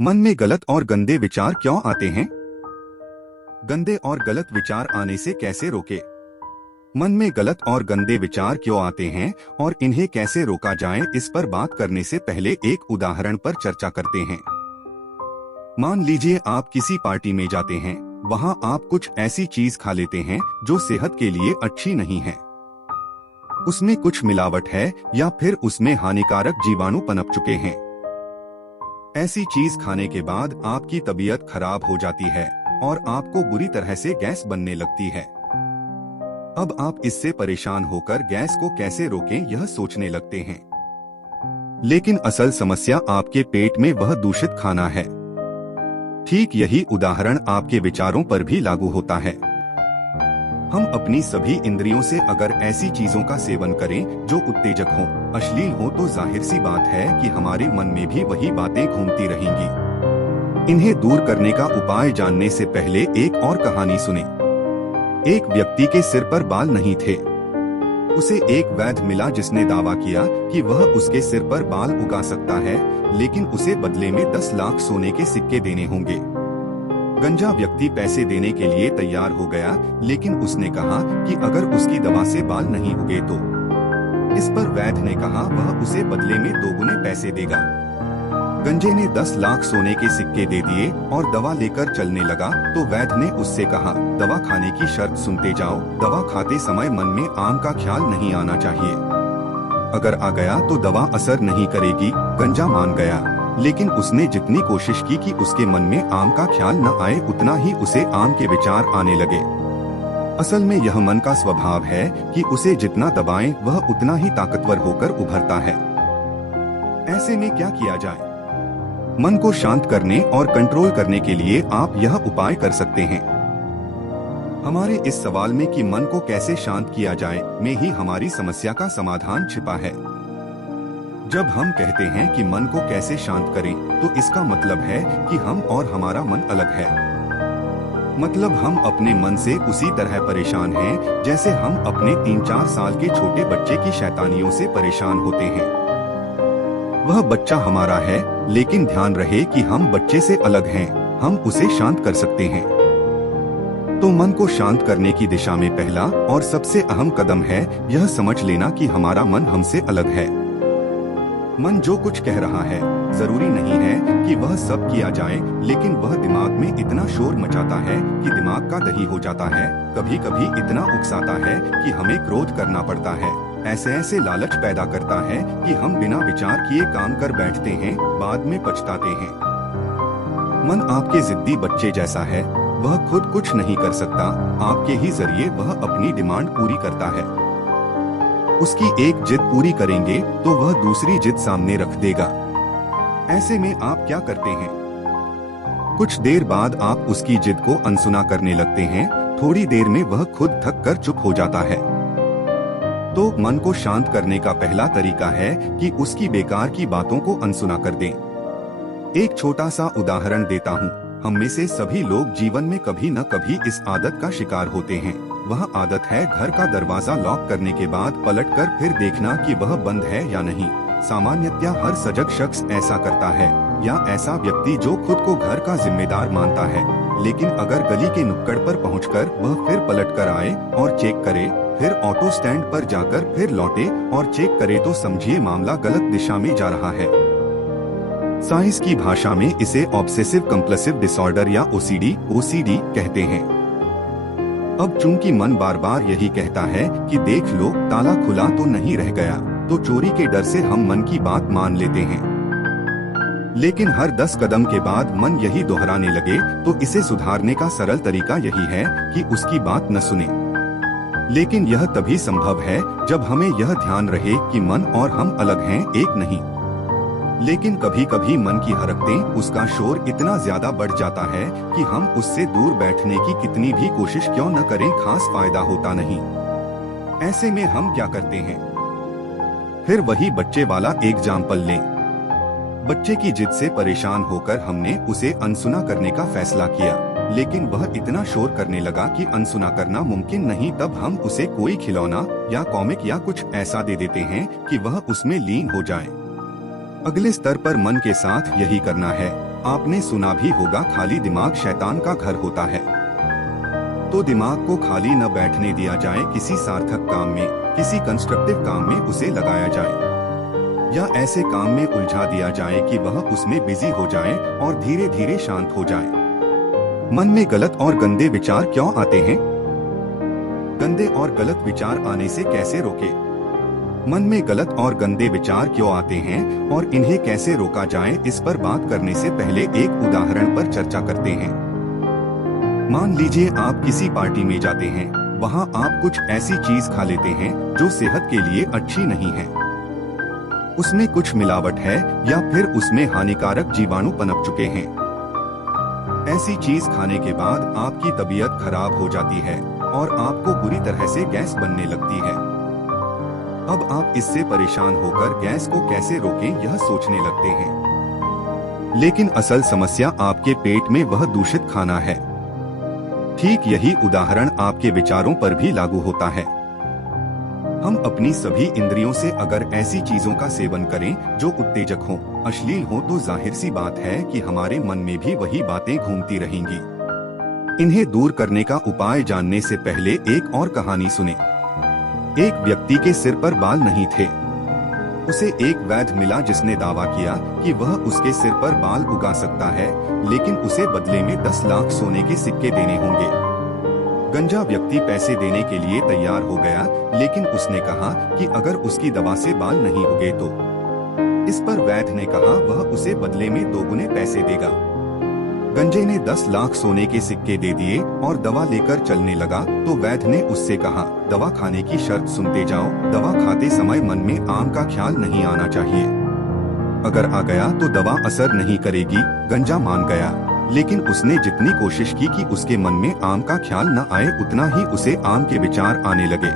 मन में गलत और गंदे विचार क्यों आते हैं? गंदे और गलत विचार आने से कैसे रोके? मन में गलत और गंदे विचार क्यों आते हैं और इन्हें कैसे रोका जाए, इस पर बात करने से पहले एक उदाहरण पर चर्चा करते हैं। मान लीजिए आप किसी पार्टी में जाते हैं। वहां आप कुछ ऐसी चीज खा लेते हैं जो सेहत के लिए अच्छी नहीं है। उसमें कुछ मिलावट है या फिर उसमें हानिकारक जीवाणु पनप चुके हैं। ऐसी चीज खाने के बाद आपकी तबीयत खराब हो जाती है और आपको बुरी तरह से गैस बनने लगती है। अब आप इससे परेशान होकर गैस को कैसे रोकें यह सोचने लगते हैं। लेकिन असल समस्या आपके पेट में वह दूषित खाना है। ठीक यही उदाहरण आपके विचारों पर भी लागू होता है। हम अपनी सभी इंद्रियों से अगर ऐसी चीजों का सेवन करें जो उत्तेजक हो, अश्लील हो, तो जाहिर सी बात है कि हमारे मन में भी वही बातें घूमती रहेंगी। इन्हें दूर करने का उपाय जानने से पहले एक और कहानी सुने। एक व्यक्ति के सिर पर बाल नहीं थे। उसे एक वैद्य मिला जिसने दावा किया कि वह उसके सिर पर बाल उगा सकता है, लेकिन उसे बदले में 10 लाख सोने के सिक्के देने होंगे। गंजा व्यक्ति पैसे देने के लिए तैयार हो गया, लेकिन उसने कहा कि अगर उसकी दवा से बाल नहीं उगे तो। इस पर वैद्य ने कहा वह उसे बदले में 2 गुने पैसे देगा। गंजे ने 10 लाख सोने के सिक्के दे दिए और दवा लेकर चलने लगा तो वैद्य ने उससे कहा, दवा खाने की शर्त सुनते जाओ। दवा खाते समय मन में आम का ख्याल नहीं आना चाहिए। अगर आ गया तो दवा असर नहीं करेगी। गंजा मान गया, लेकिन उसने जितनी कोशिश की कि उसके मन में आम का ख्याल न आए, उतना ही उसे आम के विचार आने लगे। असल में यह मन का स्वभाव है कि उसे जितना दबाएं वह उतना ही ताकतवर होकर उभरता है। ऐसे में क्या किया जाए? मन को शांत करने और कंट्रोल करने के लिए आप यह उपाय कर सकते हैं। हमारे इस सवाल में कि मन को कैसे शांत किया जाए में ही हमारी समस्या का समाधान छिपा है। जब हम कहते हैं कि मन को कैसे शांत करें, तो इसका मतलब है कि हम और हमारा मन अलग है। मतलब हम अपने मन से उसी तरह परेशान हैं जैसे हम अपने 3-4 साल के छोटे बच्चे की शैतानियों से परेशान होते हैं। वह बच्चा हमारा है, लेकिन ध्यान रहे कि हम बच्चे से अलग हैं। हम उसे शांत कर सकते हैं। तो मन को शांत करने की दिशा में पहला और सबसे अहम कदम है यह समझ लेना कि हमारा मन हमसे अलग है। मन जो कुछ कह रहा है जरूरी नहीं है कि वह सब किया जाए, लेकिन वह दिमाग में इतना शोर मचाता है कि दिमाग का दही हो जाता है। कभी कभी इतना उकसाता है कि हमें क्रोध करना पड़ता है। ऐसे लालच पैदा करता है कि हम बिना विचार किए काम कर बैठते हैं, बाद में पछताते हैं। मन आपके जिद्दी बच्चे जैसा है। वह खुद कुछ नहीं कर सकता, आपके ही जरिए वह अपनी डिमांड पूरी करता है। उसकी एक जिद पूरी करेंगे तो वह दूसरी जिद सामने रख देगा। ऐसे में आप क्या करते हैं? कुछ देर बाद आप उसकी जिद को अनसुना करने लगते हैं। थोड़ी देर में वह खुद थक कर चुप हो जाता है। तो मन को शांत करने का पहला तरीका है कि उसकी बेकार की बातों को अनसुना कर दें। एक छोटा सा उदाहरण देता हूँ। हम में से सभी लोग जीवन में कभी न कभी इस आदत का शिकार होते हैं। वह आदत है घर का दरवाजा लॉक करने के बाद पलटकर फिर देखना कि वह बंद है या नहीं। सामान्यतया हर सजग शख्स ऐसा करता है, या ऐसा व्यक्ति जो खुद को घर का जिम्मेदार मानता है। लेकिन अगर गली के नुक्कड़ पर पहुंचकर वह फिर पलटकर आए और चेक करे, फिर ऑटो स्टैंड पर जाकर फिर लौटे और चेक करे, तो समझिए मामला गलत दिशा में जा रहा है। साइंस की भाषा में इसे ऑब्सेसिव कंपल्सिव डिसऑर्डर या ओसीडी कहते हैं। अब चूंकि मन बार बार यही कहता है कि देख लो ताला खुला तो नहीं रह गया, तो चोरी के डर से हम मन की बात मान लेते हैं। लेकिन हर 10 कदम के बाद मन यही दोहराने लगे, तो इसे सुधारने का सरल तरीका यही है कि उसकी बात न सुने। लेकिन यह तभी संभव है जब हमें यह ध्यान रहे कि मन और हम अलग हैं, एक नहीं। लेकिन कभी कभी मन की हरकतें, उसका शोर इतना ज्यादा बढ़ जाता है कि हम उससे दूर बैठने की कितनी भी कोशिश क्यों न करें, खास फायदा होता नहीं। ऐसे में हम क्या करते हैं? फिर वही बच्चे वाला एग्जाम्पल लें। बच्चे की जिद से परेशान होकर हमने उसे अनसुना करने का फैसला किया, लेकिन वह इतना शोर करने लगा कि अनसुना करना मुमकिन नहीं। तब हम उसे कोई खिलौना या कॉमिक या कुछ ऐसा दे देते हैं कि वह उसमें लीन हो जाए। अगले स्तर पर मन के साथ यही करना है। आपने सुना भी होगा, खाली दिमाग शैतान का घर होता है। तो दिमाग को खाली न बैठने दिया जाए, किसी सार्थक काम में, किसी कंस्ट्रक्टिव काम में उसे लगाया जाए, या ऐसे काम में उलझा दिया जाए कि वह उसमें बिजी हो जाए और धीरे धीरे शांत हो जाए। मन में गलत और गंदे विचार क्यों आते हैं? गंदे और गलत विचार आने से कैसे रोके? मन में गलत और गंदे विचार क्यों आते हैं और इन्हें कैसे रोका जाए, इस पर बात करने से पहले एक उदाहरण पर चर्चा करते हैं। मान लीजिए आप किसी पार्टी में जाते हैं, वहां आप कुछ ऐसी चीज खा लेते हैं जो सेहत के लिए अच्छी नहीं है। उसमें कुछ मिलावट है या फिर उसमें हानिकारक जीवाणु पनप चुके हैं। ऐसी चीज खाने के बाद आपकी तबीयत खराब हो जाती है और आपको बुरी तरह से गैस बनने लगती है। अब आप इससे परेशान होकर गैस को कैसे रोकें यह सोचने लगते हैं, लेकिन असल समस्या आपके पेट में वह दूषित खाना है। ठीक यही उदाहरण आपके विचारों पर भी लागू होता है। हम अपनी सभी इंद्रियों से अगर ऐसी चीजों का सेवन करें जो उत्तेजक हों, अश्लील हों, तो जाहिर सी बात है कि हमारे मन में भी वही बातें घूमती रहेंगी। इन्हें दूर करने का उपाय जानने से पहले एक और कहानी सुने। एक व्यक्ति के सिर पर बाल नहीं थे। उसे एक वैद्य मिला जिसने दावा किया कि वह उसके सिर पर बाल उगा सकता है, लेकिन उसे बदले में 10 लाख सोने के सिक्के देने होंगे। गंजा व्यक्ति पैसे देने के लिए तैयार हो गया, लेकिन उसने कहा कि अगर उसकी दवा से बाल नहीं उगे तो। इस पर वैद्य ने कहा वह उसे बदले में 2 गुने पैसे देगा। गंजे ने 10 लाख सोने के सिक्के दे दिए और दवा लेकर चलने लगा, तो वैद्य ने उससे कहा, दवा खाने की शर्त सुनते जाओ, दवा खाते समय मन में आम का ख्याल नहीं आना चाहिए। अगर आ गया तो दवा असर नहीं करेगी। गंजा मान गया, लेकिन उसने जितनी कोशिश की कि उसके मन में आम का ख्याल न आए, उतना ही उसे आम के विचार आने लगे।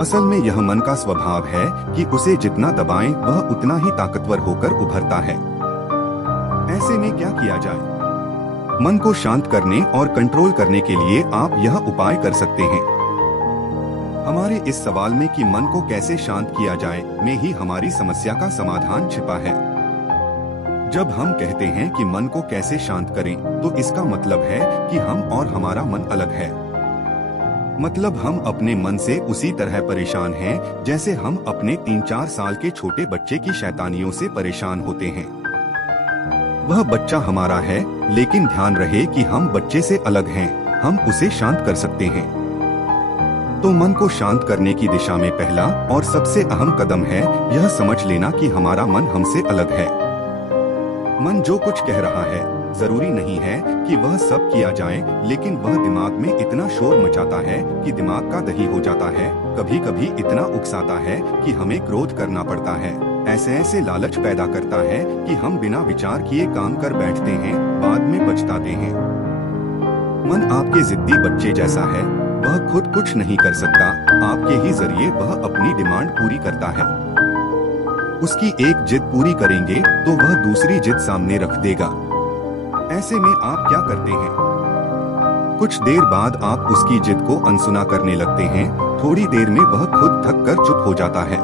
असल में यह मन का स्वभाव है कि उसे जितना दबाएं वह उतना ही ताकतवर होकर उभरता है। ऐसे में क्या किया जाए? मन को शांत करने और कंट्रोल करने के लिए आप यह उपाय कर सकते हैं। हमारे इस सवाल में कि मन को कैसे शांत किया जाए में ही हमारी समस्या का समाधान छिपा है। जब हम कहते हैं कि मन को कैसे शांत करें, तो इसका मतलब है कि हम और हमारा मन अलग है। मतलब हम अपने मन से उसी तरह परेशान हैं जैसे हम अपने 3-4 साल के छोटे बच्चे की शैतानियों से परेशान होते हैं। वह बच्चा हमारा है, लेकिन ध्यान रहे कि हम बच्चे से अलग हैं, हम उसे शांत कर सकते हैं। तो मन को शांत करने की दिशा में पहला और सबसे अहम कदम है यह समझ लेना कि हमारा मन हमसे अलग है। मन जो कुछ कह रहा है, जरूरी नहीं है कि वह सब किया जाए, लेकिन वह दिमाग में इतना शोर मचाता है कि दिमाग का दही हो जाता है। कभी कभी इतना उकसाता है कि हमें क्रोध करना पड़ता है। ऐसे ऐसे लालच पैदा करता है कि हम बिना विचार किए काम कर बैठते हैं, बाद में पछताते हैं। मन आपके जिद्दी बच्चे जैसा है, वह खुद कुछ नहीं कर सकता, आपके ही जरिए वह अपनी डिमांड पूरी करता है। उसकी एक जिद पूरी करेंगे तो वह दूसरी जिद सामने रख देगा। ऐसे में आप क्या करते हैं? कुछ देर बाद आप उसकी जिद को अनसुना करने लगते हैं। थोड़ी देर में वह खुद थक कर चुप हो जाता है।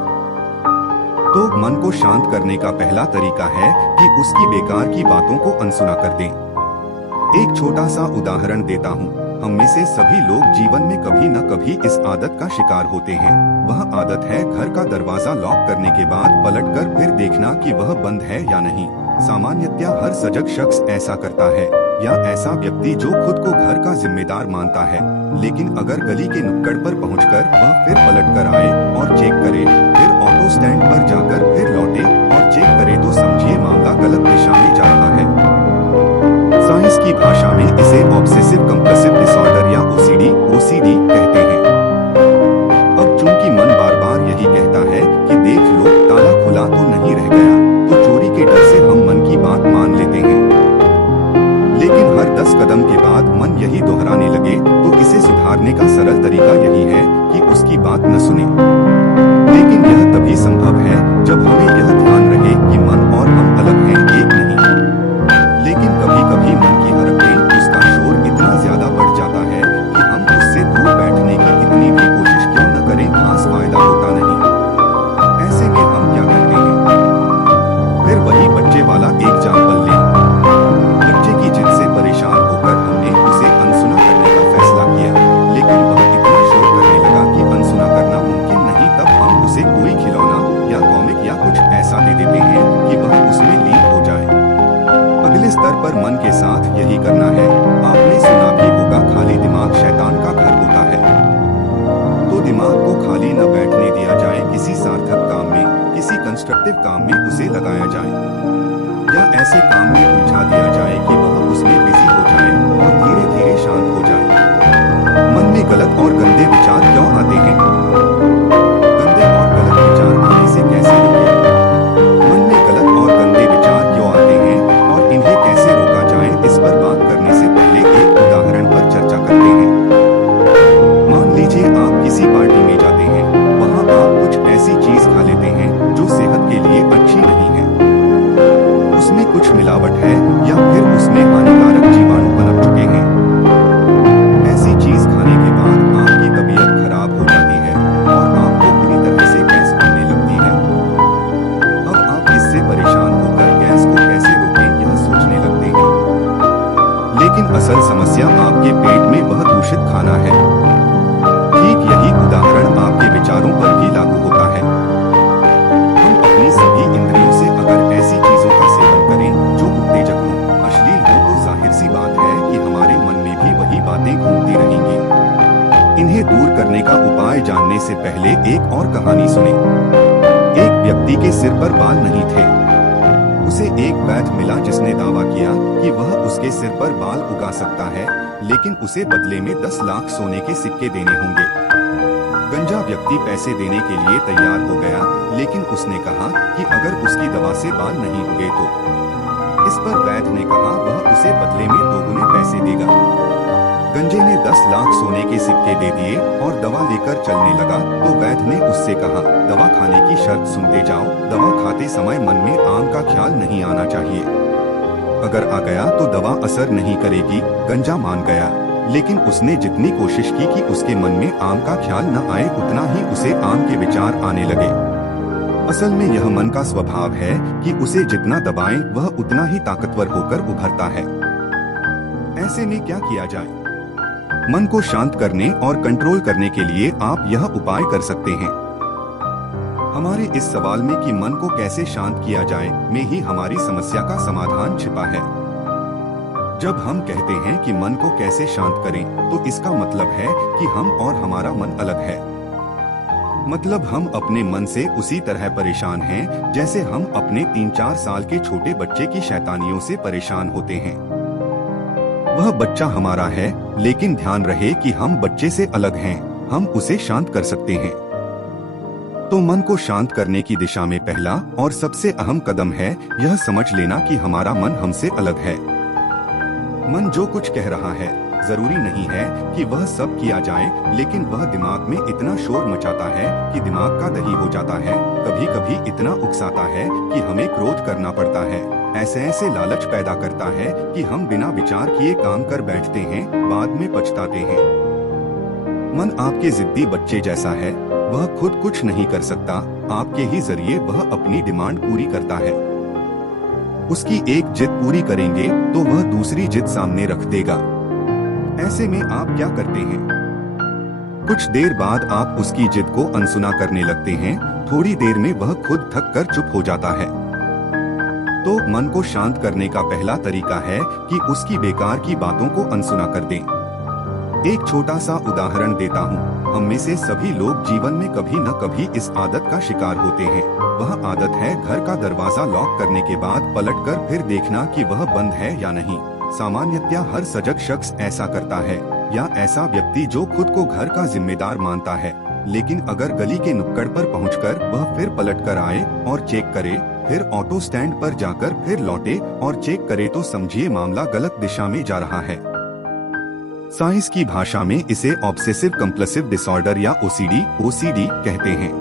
तो मन को शांत करने का पहला तरीका है कि उसकी बेकार की बातों को अनसुना कर दें। एक छोटा सा उदाहरण देता हूँ। हम में से सभी लोग जीवन में कभी न कभी इस आदत का शिकार होते हैं। वह आदत है घर का दरवाजा लॉक करने के बाद पलटकर फिर देखना कि वह बंद है या नहीं। सामान्यतया हर सजग शख्स ऐसा करता है, या ऐसा व्यक्ति जो खुद को घर का जिम्मेदार मानता है। लेकिन अगर गली के नुक्कड़ पर पहुंचकर वह फिर पलटकर आए और चेक करे, फिर ऑटो स्टैंड पर जाकर फिर लौटे और चेक करे, तो समझिए मामला गलत दिशा में जा रहा है। साइंस की भाषा में इसे ऑब्सेसिव कंपल्सिव डिसऑर्डर या ओसीडी कहते हैं। अब चूंकि मन बार बार यही कहता है कि देख लो ताला खुला तो नहीं रह गया, तो चोरी के डर से हम मन की बात मान लेते हैं। लेकिन हर 10 कदम के बाद मन यही दोहराने लगे, तो इसे सुधारने का सरल तरीका यही है कि उसकी बात न सुने। लेकिन यह तभी संभव है जब हमें यह ध्यान रहे कि मन और हम अलग हैं, एक नहीं। लेकिन कभी कभी मन की हरकतें, उसका शोर इतना ज्यादा बढ़ जाता है कि हम उससे दूर बैठने की कितनी भी कोशिश क्यों न करें, खास फायदा होता नहीं। ऐसे में हम क्या करते हैं? फिर वही बच्चे वाला एग्जाम्पल लें। स्तर पर मन के साथ यही करना है। आपने सुना भी होगा, खाली दिमाग शैतान का घर होता है। तो दिमाग को खाली न बैठने दिया जाए, किसी सार्थक काम में, किसी कंस्ट्रक्टिव काम में उसे लगाया जाए, या ऐसे काम में उलझा दिया जाए कि वह उसमें बिजी हो जाए और धीरे धीरे शांत हो जाए। मन में गलत और गंदे विचार क्यों आते हैं? गंदे और गलत विचार आने से कैसे रोकें? मन में गलत और गंदे विचार क्यों आते हैं और इन्हें कैसे रोका जाए, इस पर बात करने से पहले एक उदाहरण पर चर्चा करते हैं। मान लीजिए आप किसी पार्टी में जाते हैं, वहां आप कुछ ऐसी चीज खा लेते हैं जो सेहत के लिए अच्छी नहीं है। उसमें कुछ मिलावट है या फिर उसमें हानिकारक जीवाणु पनप चुके हैं। ऐसी चीज खाने के बाद आपकी तबीयत खराब हो जाती है और आपको पूरी तरह से गैस बनने लगती है। अब आप इससे परेशान होकर गैस को कैसे रोकें यह सोचने लगते हैं। लेकिन असल समस्या आपके पेट में वह दूषित खाना है। ठीक यही उदाहरण आपके विचारों पर भी लागू होता है। हम अपनी सभी इंद्रियों से अगर ऐसी चीजों का सेवन करें जो उत्तेजक हों, अश्लील हों, तो जाहिर सी बात है कि हमारे मन में भी वही बातें घूमती रहेंगी। इन्हें दूर करने का उपाय जानने से पहले एक और कहानी सुने। एक व्यक्ति के सिर पर बाल नहीं थे। उसे एक वैद्य मिला जिसने दावा किया कि वह उसके सिर पर बाल उगा सकता है, लेकिन उसे बदले में 10 लाख सोने के सिक्के देने होंगे। गंजा व्यक्ति पैसे देने के लिए तैयार हो गया, लेकिन उसने कहा कि अगर उसकी दवा से बाल नहीं उगे तो। इस पर वैद्य ने कहा वह उसे बदले में 2 गुने पैसे देगा। गंजे ने 10 लाख सोने के सिक्के दे दिए और दवा लेकर चलने लगा। तो वैद्य ने उससे कहा, दवा खाने की शर्त सुनते जाओ, दवा खाते समय मन में आम का ख्याल नहीं आना चाहिए। अगर आ गया तो दवा असर नहीं करेगी। गंजा मान गया, लेकिन उसने जितनी कोशिश की कि उसके मन में आम का ख्याल न आए, उतना ही उसे आम के विचार आने लगे। असल में यह मन का स्वभाव है कि उसे जितना दबाएं वह उतना ही ताकतवर होकर उभरता है। ऐसे में क्या किया जाए? मन को शांत करने और कंट्रोल करने के लिए आप यह उपाय कर सकते हैं। हमारे इस सवाल में कि मन को कैसे शांत किया जाए में ही हमारी समस्या का समाधान छिपा है। जब हम कहते हैं कि मन को कैसे शांत करें, तो इसका मतलब है कि हम और हमारा मन अलग है। मतलब हम अपने मन से उसी तरह परेशान हैं जैसे हम अपने 3-4 साल के छोटे बच्चे की शैतानियों से परेशान होते हैं। वह बच्चा हमारा है, लेकिन ध्यान रहे कि हम बच्चे से अलग हैं, हम उसे शांत कर सकते हैं। तो मन को शांत करने की दिशा में पहला और सबसे अहम कदम है यह समझ लेना कि हमारा मन हमसे अलग है। मन जो कुछ कह रहा है, जरूरी नहीं है कि वह सब किया जाए, लेकिन वह दिमाग में इतना शोर मचाता है कि दिमाग का दही हो जाता है। कभी कभी इतना उकसाता है कि हमें क्रोध करना पड़ता है। ऐसे लालच पैदा करता है कि हम बिना विचार किए काम कर बैठते हैं, बाद में पछताते हैं। मन आपके जिद्दी बच्चे जैसा है, वह खुद कुछ नहीं कर सकता, आपके ही जरिए वह अपनी डिमांड पूरी करता है। उसकी एक जिद पूरी करेंगे तो वह दूसरी जिद सामने रख देगा। ऐसे में आप क्या करते हैं? कुछ देर बाद आप उसकी जिद को अनसुना करने लगते हैं। थोड़ी देर में वह खुद थक कर चुप हो जाता है। तो मन को शांत करने का पहला तरीका है कि उसकी बेकार की बातों को अनसुना कर दें। एक छोटा सा उदाहरण देता हूँ। हम में से सभी लोग जीवन में कभी न कभी इस आदत का शिकार होते हैं। वह आदत है घर का दरवाजा लॉक करने के बाद पलटकर फिर देखना कि वह बंद है या नहीं। सामान्यतया हर सजग शख्स ऐसा करता है, या ऐसा व्यक्ति जो खुद को घर का जिम्मेदार मानता है। लेकिन अगर गली के नुक्कड़ पर पहुंचकर वह फिर पलट कर आए और चेक करे, फिर ऑटो स्टैंड पर जाकर फिर लौटे और चेक करे, तो समझिए मामला गलत दिशा में जा रहा है। साइंस की भाषा में इसे ऑब्सेसिव कंपल्सिव डिसऑर्डर या ओसीडी कहते हैं।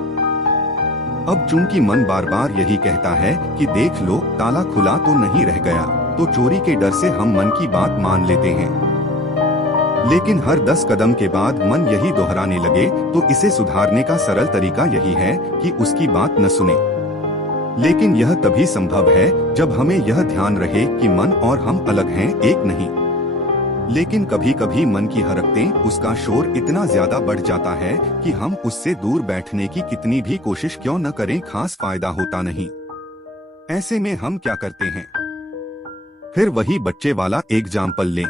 अब चूंकि मन बार बार यही कहता है कि देख लो ताला खुला तो नहीं रह गया, तो चोरी के डर से हम मन की बात मान लेते हैं। लेकिन हर 10 कदम के बाद मन यही दोहराने लगे, तो इसे सुधारने का सरल तरीका यही है कि उसकी बात न सुने। लेकिन यह तभी संभव है जब हमें यह ध्यान रहे कि मन और हम अलग हैं, एक नहीं। लेकिन कभी कभी मन की हरकतें, उसका शोर इतना ज्यादा बढ़ जाता है कि हम उससे दूर बैठने की कितनी भी कोशिश क्यों न करें, खास फायदा होता नहीं। ऐसे में हम क्या करते हैं? फिर वही बच्चे वाला एग्जाम्पल लें।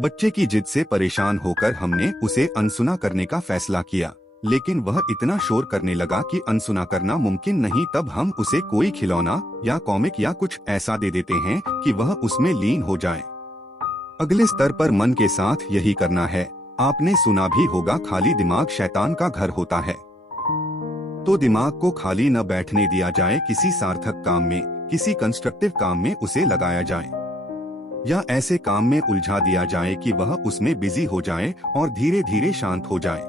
बच्चे की जिद से परेशान होकर हमने उसे अनसुना करने का फैसला किया, लेकिन वह इतना शोर करने लगा कि अनसुना करना मुमकिन नहीं। तब हम उसे कोई खिलौना या कॉमिक या कुछ ऐसा दे देते हैं कि वह उसमें लीन हो जाए। अगले स्तर पर मन के साथ यही करना है। आपने सुना भी होगा, खाली दिमाग शैतान का घर होता है। तो दिमाग को खाली न बैठने दिया जाए, किसी सार्थक काम में, किसी कंस्ट्रक्टिव काम में उसे लगाया जाए, या ऐसे काम में उलझा दिया जाए कि वह उसमें बिजी हो जाए और धीरे धीरे शांत हो जाए।